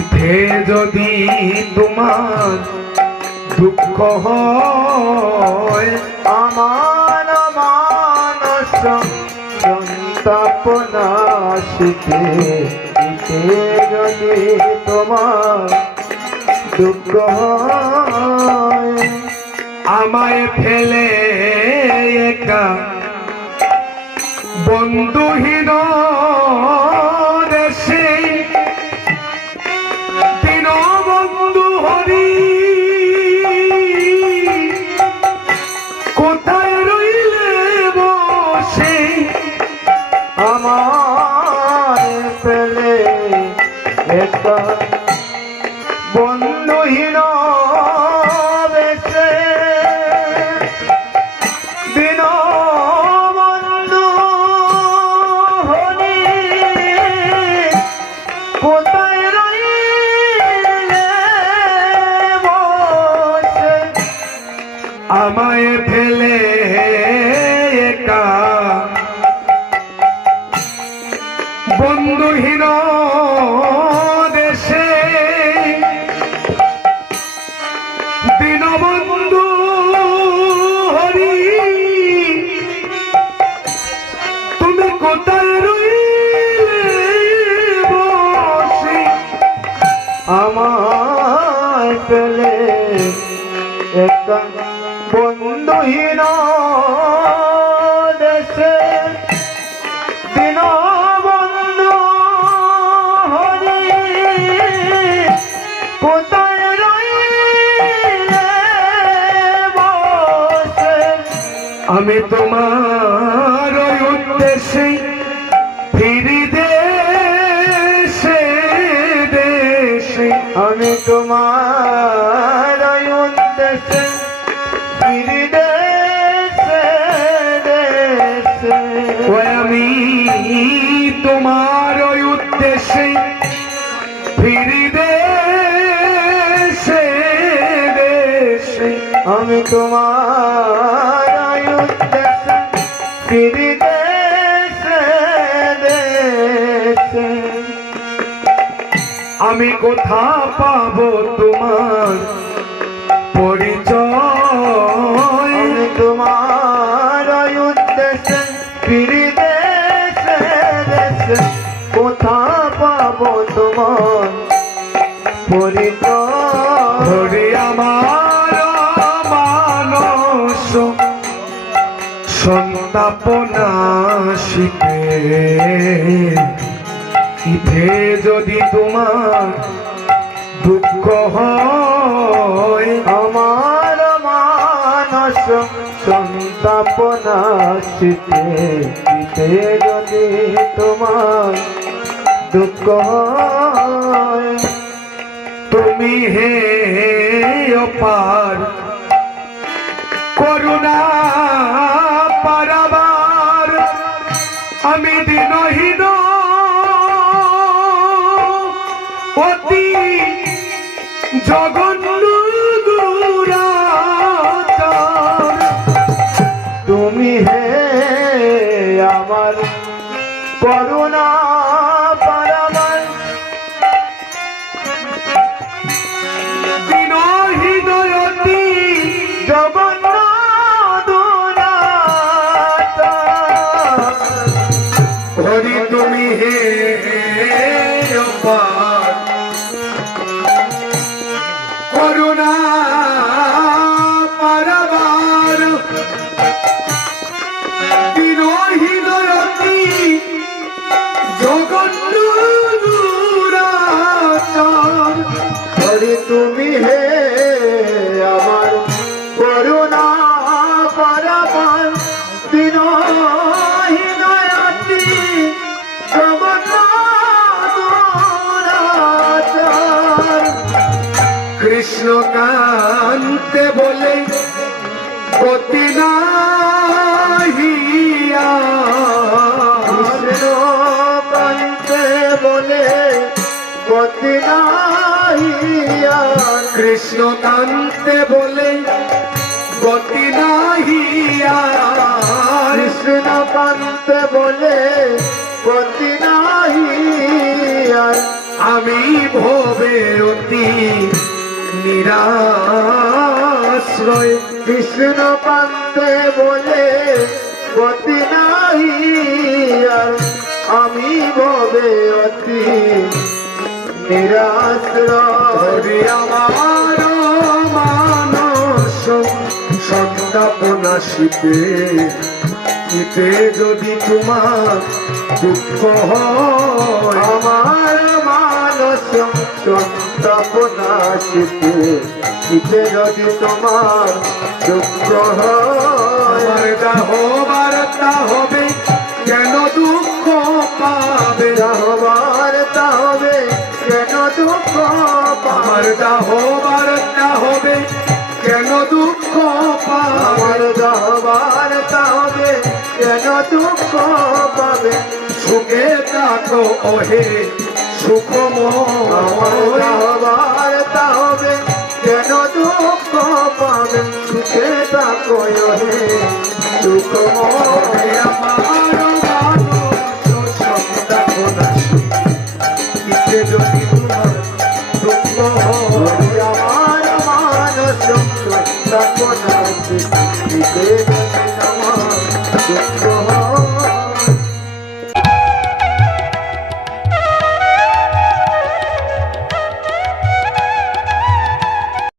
ইথে যদি তোমার দুঃখ হয়, আমার মানস সন্তাপনাশিতে দিতে যদি তোমার দুঃখ হয়, আমায় ফেলে একা বন্ধুহীন একটা পেলে বন্ধুহীন দেশে দিন বন্ধু হরি কোথায় বসে? আমি তোমার উদ্দেশ্যে আমি তোমার আমি তোমার উদ্দেশ্যে ফিরি দেশে। আমি তোমার উদ্দেশ্যে আমি কোথা পাব তোমার পরিচয়। তোমার উদ্দেশ্যে ফিরি দেশে দেশে কোথা পাবো তোমার পরিচয়। আমার মানস সন্তাপনা শিখে ইথে যদি তোমার দুঃখ হয়, আমার মানস সন্তাপনা শীতে শীতে যদি তোমার দুঃখ হয়, তুমি হে অপার করুণা পারাবার, আমি দিনহীন অতি দুরাচার। তুমি হে আমার করুণা পারাবার। বিরোহীন অতি জগন্ন দুরাচার। হরি তুমি হে কৃষ্ণ কান্তে বলে গতি নাহিয়া কান্তে বলে গতি নাহিয়া কৃষ্ণ বলে গতি নাহিয়া কৃষ্ণ কান্তে বলে গতি নাহি আর। আমি ভবে অতি নিরাশ্রয়। কৃষ্ণ কান্তে বলে গতি নাই আর আমি ভবে অতি। নিরাশ্রয় আমার মানস, সন্তাপনা শীতে শীতে যদি তোমার দুঃখ হয়, আমার সন্তাপনা শীতে শীতে যদি তোমার দুঃখ হয় হবার হবে কেন দুঃখ পাবে? হবার হবে কেন দুঃখ যা হবার হবে কেন দুঃখ পাবে? হবার হবে কেন দুঃখ পাবে? সুখে থাকো ওহে হবে কেন দুঃখ পাবে? সুখে থাকো হে দুঃখ আমার যদি তোমার দুঃখ আমার মানস থাকো না